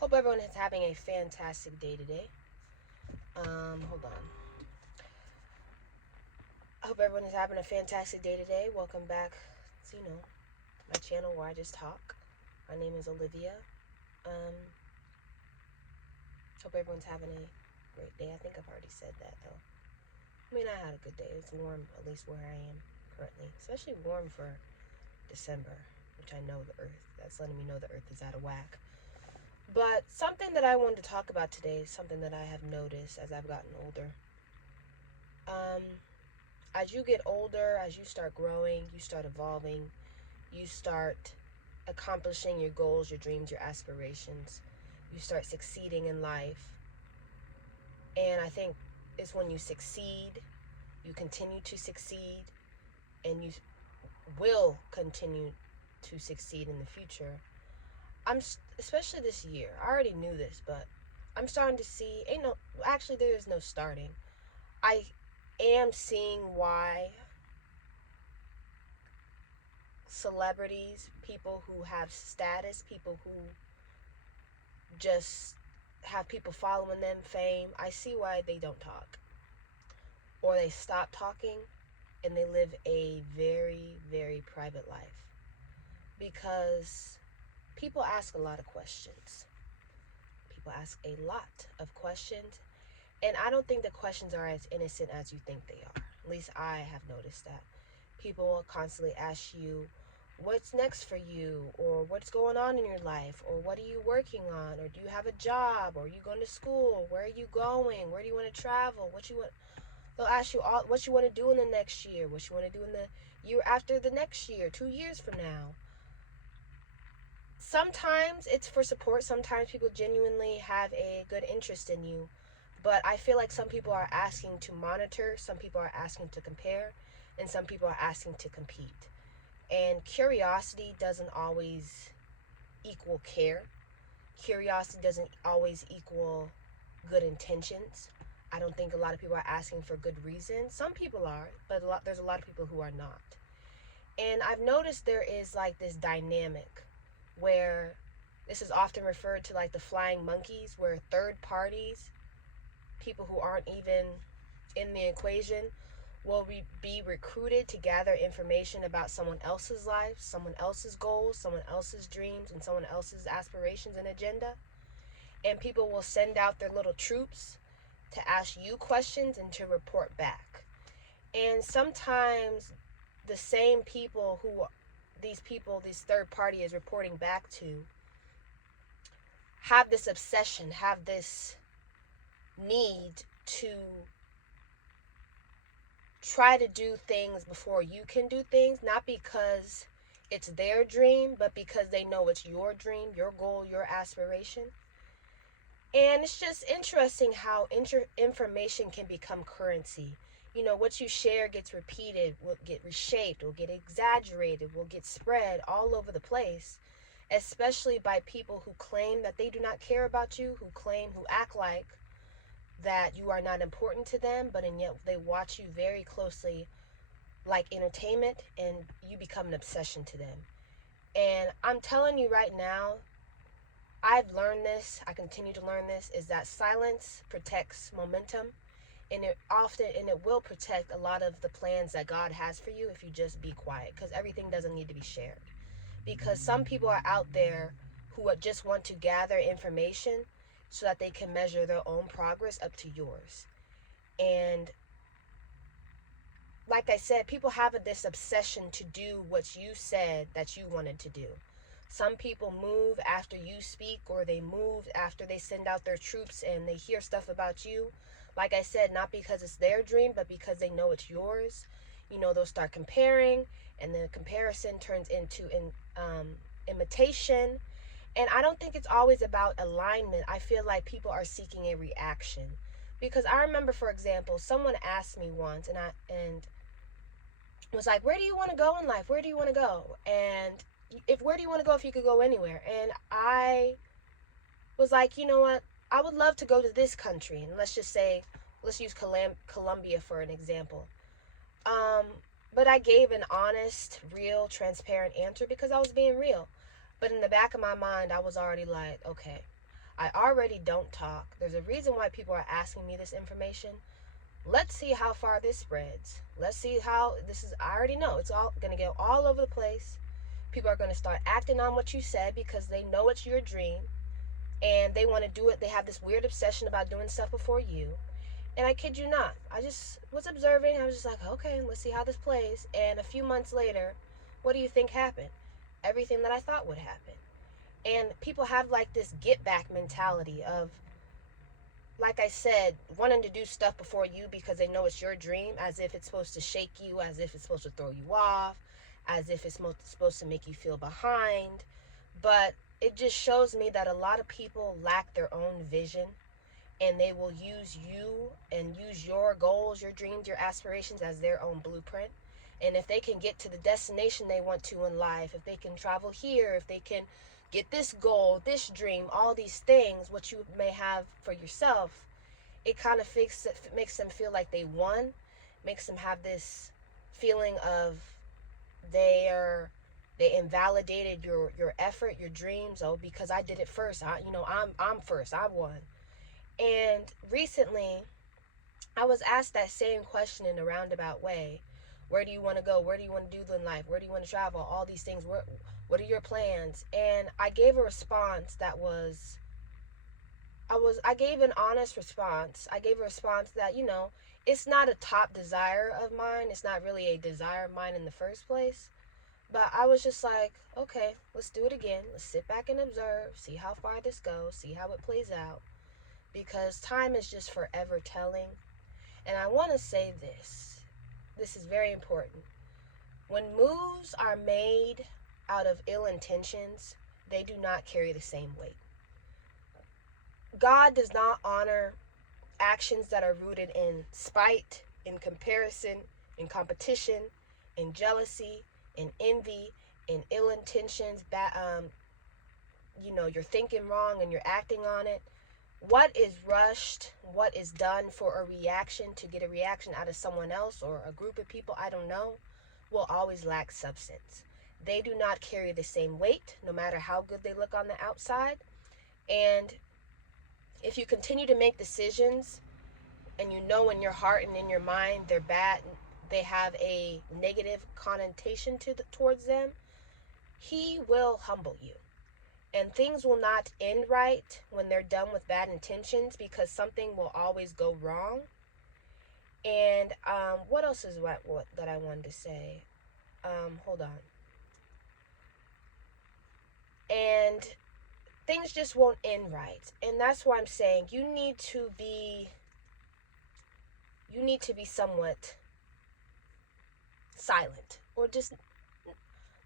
Hope everyone is having a fantastic day today. Hold on. I hope everyone is having a fantastic day today. Welcome back to, my channel where I just talk. My name is Olivia. Um, Hope everyone's having a great day. I think I've already said that though. I mean, I had a good day. It's warm, at least where I am currently. Especially warm for December, which I know the earth, that's letting me know the earth is out of whack. But something that I wanted to talk about today is something that I have noticed as I've gotten older. Um, as you get older, as you start growing, you start evolving, you start accomplishing your goals, your dreams, your aspirations, you start succeeding in life. And I think it's when you succeed, you continue to succeed, and you will continue to succeed in the future. Especially this year. I already knew this, but I'm starting to see. Actually, there is no starting. I am seeing why celebrities, people who have status, people who just have people following them, fame, I see why they don't talk. Or they stop talking and they live a very, very private life. Because people ask a lot of questions. People ask a lot of questions. And I don't think the questions are as innocent as you think they are. At least I have noticed that. People will constantly ask you, what's next for you, or what's going on in your life, or what are you working on, or do you have a job, or are you going to school, where are you going, where do you want to travel, what you want. They'll ask you all what you want to do in the next year, what you want to do in the year after the next year, 2 years from now. Sometimes it's for support. Sometimes people genuinely have a good interest in you, but I feel like some people are asking to monitor, some people are asking to compare, and some people are asking to compete. And curiosity doesn't always equal care. Curiosity doesn't always equal good intentions. I don't think a lot of people are asking for good reasons. Some people are, but there's a lot of people who are not. And I've noticed there is like this dynamic where this is often referred to like the flying monkeys, where third parties, people who aren't even in the equation, will be recruited to gather information about someone else's life, someone else's goals, someone else's dreams, and someone else's aspirations and agenda. And people will send out their little troops to ask you questions and to report back. And sometimes the same people who this third party is reporting back to, have this obsession, have this need to try to do things before you can do things, not because it's their dream, but because they know it's your dream, your goal, your aspiration. And it's just interesting how information can become currency. You know, what you share gets repeated, will get reshaped, will get exaggerated, will get spread all over the place, especially by people who claim that they do not care about you, who act like that you are not important to them, but and yet they watch you very closely like entertainment, and you become an obsession to them. And I'm telling you right now, I've learned this, I continue to learn this, is that silence protects momentum, and it will protect a lot of the plans that God has for you if you just be quiet, because everything doesn't need to be shared. Because some people are out there who just want to gather information so that they can measure their own progress up to yours. And like I said, people have this obsession to do what you said that you wanted to do. Some people move after you speak, or they move after they send out their troops and they hear stuff about you. Like I said, not because it's their dream, but because they know it's yours. You know, they'll start comparing, and the comparison turns into imitation. And I don't think it's always about alignment. I feel like people are seeking a reaction. Because I remember, for example, someone asked me once, and was like, where do you want to go in life? Where do you want to go? And where do you want to go if you could go anywhere? And I was like, you know what? I would love to go to this country. And let's use Colombia for an example. Um, but I gave an honest, real, transparent answer because I was being real. But in the back of my mind, I was already like, okay, I already don't talk. There's a reason why people are asking me this information. Let's see how far this spreads. Let's see how this is. I already know it's all going to go all over the place. People are going to start acting on what you said because they know it's your dream and they want to do it. They have this weird obsession about doing stuff before you. And I kid you not, I just was observing. I was just like, okay, let's see how this plays. And a few months later, what do you think happened? Everything that I thought would happen. And people have like this get back mentality of, like I said, wanting to do stuff before you because they know it's your dream, as if it's supposed to shake you, as if it's supposed to throw you off, as if it's supposed to make you feel behind. But it just shows me that a lot of people lack their own vision, and they will use you and use your goals, your dreams, your aspirations as their own blueprint. And if they can get to the destination they want to in life, if they can travel here, if they can get this goal, this dream, all these things, what you may have for yourself, it kind of makes them feel like they won, makes them have this feeling of they invalidated your effort, your dreams. Oh, because I did it first. I'm first. I won. And recently, I was asked that same question in a roundabout way. Where do you want to go? Where do you want to do in life? Where do you want to travel? All these things. What are your plans? And I gave a response that I gave an honest response. I gave a response that, it's not a top desire of mine. It's not really a desire of mine in the first place. But I was just like, okay, let's do it again. Let's sit back and observe, see how far this goes, see how it plays out. Because time is just forever telling. And I want to say this. This is very important. When moves are made out of ill intentions, they do not carry the same weight. God does not honor actions that are rooted in spite, in comparison, in competition, in jealousy, in envy, in ill intentions. You're thinking wrong and you're acting on it. What is rushed, what is done for a reaction, to get a reaction out of someone else or a group of people, I don't know, will always lack substance. They do not carry the same weight, no matter how good they look on the outside. And if you continue to make decisions and you know in your heart and in your mind they're bad, they have a negative connotation towards them, He will humble you. And things will not end right when they're done with bad intentions, because something will always go wrong. And what else is what that I wanted to say? Hold on. And things just won't end right. And that's why I'm saying you need to be somewhat silent, or just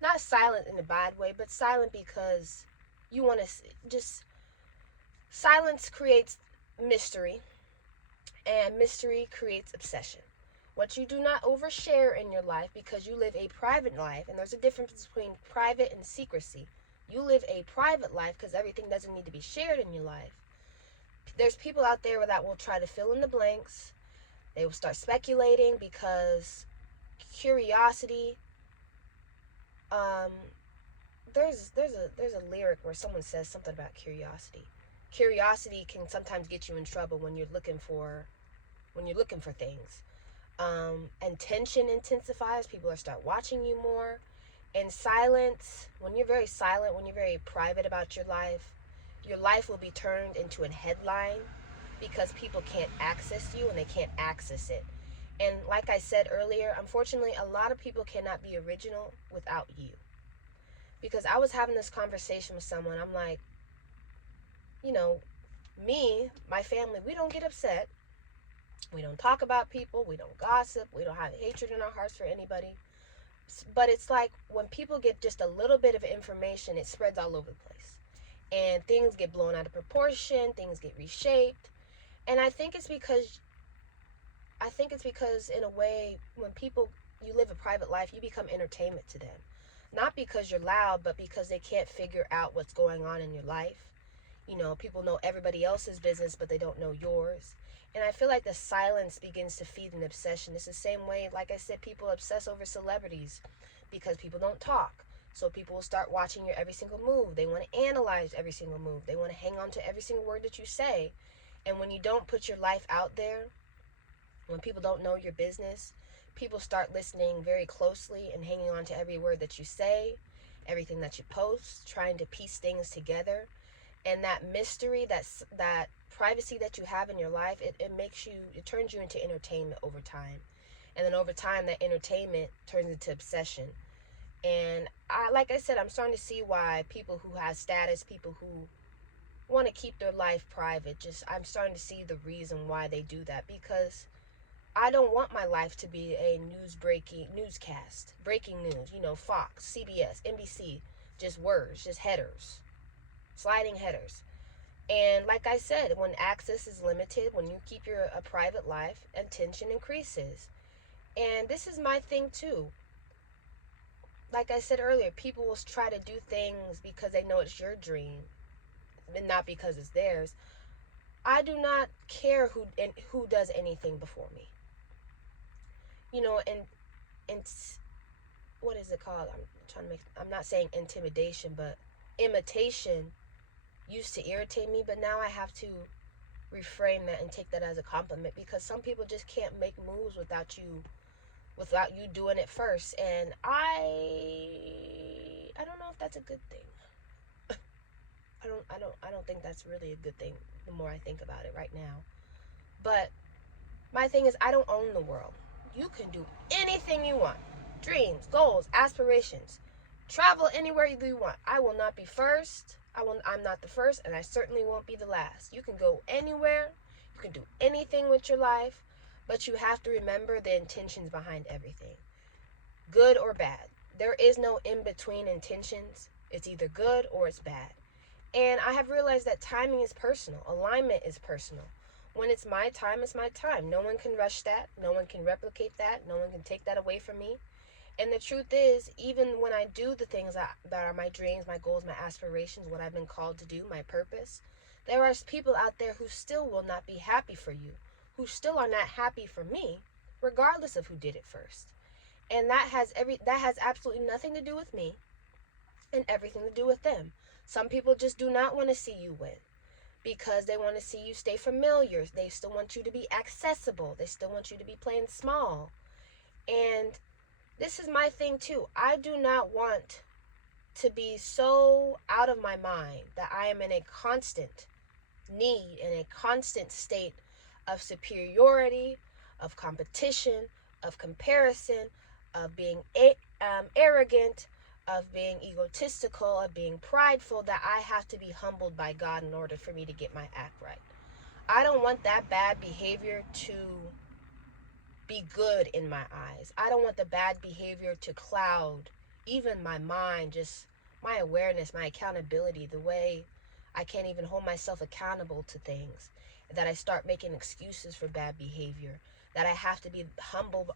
not silent in a bad way, but silent because you want to just, silence creates mystery, and mystery creates obsession. What you do not overshare in your life, because you live a private life, and there's a difference between private and secrecy. You live a private life because everything doesn't need to be shared in your life. There's people out there that will try to fill in the blanks. They will start speculating because curiosity, there's a lyric where someone says something about curiosity. Curiosity can sometimes get you in trouble when you're looking for things. And tension intensifies. People start watching you more. And silence, when you're very silent, when you're very private about your life will be turned into a headline, because people can't access you and they can't access it. And like I said earlier, unfortunately, a lot of people cannot be original without you. Because I was having this conversation with someone. I'm like, me, my family, we don't get upset. We don't talk about people. We don't gossip. We don't have hatred in our hearts for anybody. But it's like when people get just a little bit of information, it spreads all over the place. And things get blown out of proportion. Things get reshaped. And I think it's because in a way, when you live a private life, you become entertainment to them. Not because you're loud, but because they can't figure out what's going on in your life. People know everybody else's business, but they don't know yours. And I feel like the silence begins to feed an obsession. It's the same way, like I said, people obsess over celebrities because people don't talk. So people will start watching your every single move. They want to analyze every single move. They want to hang on to every single word that you say. And when you don't put your life out there, when people don't know your business, people start listening very closely and hanging on to every word that you say, everything that you post, trying to piece things together. And that mystery, that privacy that you have in your life, it turns you into entertainment over time. And then over time, that entertainment turns into obsession. And like I said, I'm starting to see why people who have status, people who want to keep their life private, I'm starting to see the reason why they do that. Because I don't want my life to be a newscast, breaking news, Fox, CBS, NBC, just words, just headers, sliding headers. And like I said, when access is limited, when you keep a private life, attention increases. And this is my thing too. Like I said earlier, people will try to do things because they know it's your dream and not because it's theirs. I do not care who does anything before me. And what is it called? I'm not saying intimidation, but imitation used to irritate me, but now I have to reframe that and take that as a compliment, because some people just can't make moves without you doing it first. And I don't know if that's a good thing. I don't think that's really a good thing the more I think about it right now. But my thing is, I don't own the world. You can do anything you want. Dreams, goals, aspirations. Travel anywhere you want. I will not be first. I'm not the first, and I certainly won't be the last. You can go anywhere. You can do anything with your life, but you have to remember the intentions behind everything. Good or bad. There is no in-between intentions. It's either good or it's bad. And I have realized that timing is personal. Alignment is personal. When it's my time, it's my time. No one can rush that. No one can replicate that. No one can take that away from me. And the truth is, even when I do the things that are my dreams, my goals, my aspirations, what I've been called to do, my purpose, there are people out there who still will not be happy for you, who still are not happy for me, regardless of who did it first. And that has absolutely nothing to do with me and everything to do with them. Some people just do not want to see you win, because they want to see you stay familiar. They still want you to be accessible. They still want you to be playing small. And this is my thing too. I do not want to be so out of my mind that I am in a constant need, in a constant state of superiority, of competition, of comparison, of being arrogant, of being egotistical, of being prideful, that I have to be humbled by God in order for me to get my act right. I don't want that bad behavior to be good in my eyes. I don't want the bad behavior to cloud even my mind, just my awareness, my accountability, the way I can't even hold myself accountable to things, that I start making excuses for bad behavior, that I have to be humbled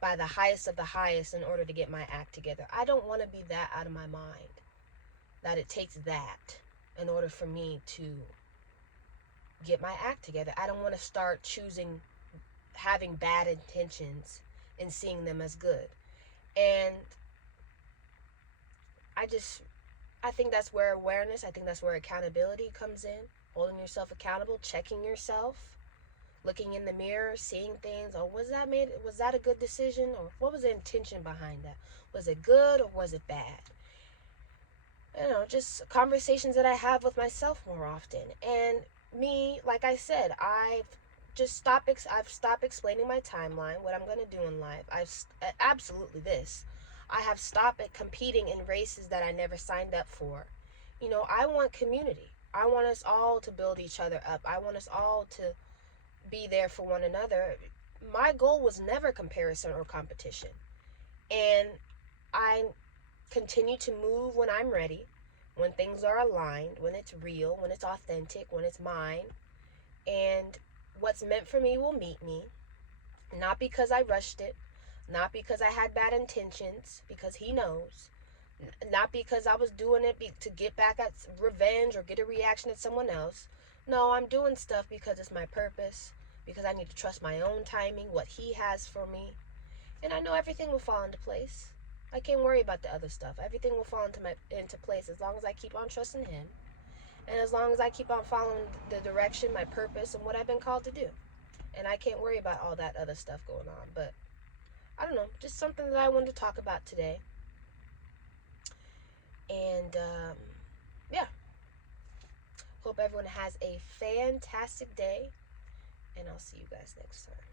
by the highest of the highest in order to get my act together. I don't want to be that out of my mind, that it takes that in order for me to get my act together. I don't want to start choosing having bad intentions and seeing them as good. And I think that's where awareness, I think that's where accountability comes in. Holding yourself accountable, checking yourself, looking in the mirror, seeing things. Oh, was that a good decision? Or what was the intention behind that? Was it good or was it bad? Just conversations that I have with myself more often. And me, like I said, I've stopped explaining my timeline, what I'm going to do in life. Absolutely this. I have stopped competing in races that I never signed up for. I want community. I want us all to build each other up. I want us all to be there for one another. My goal was never comparison or competition. And I continue to move when I'm ready, when things are aligned, when it's real, when it's authentic, when it's mine. And what's meant for me will meet me. Not because I rushed it, not because I had bad intentions, because he knows. Not because I was doing it to get back at revenge or get a reaction at someone else. No, I'm doing stuff because it's my purpose, because I need to trust my own timing, what he has for me. And I know everything will fall into place. I can't worry about the other stuff. Everything will fall into place as long as I keep on trusting Him, and as long as I keep on following the direction, my purpose, and what I've been called to do. And I can't worry about all that other stuff going on. But I don't know, just something that I wanted to talk about today. And yeah, hope everyone has a fantastic day, and I'll see you guys next time.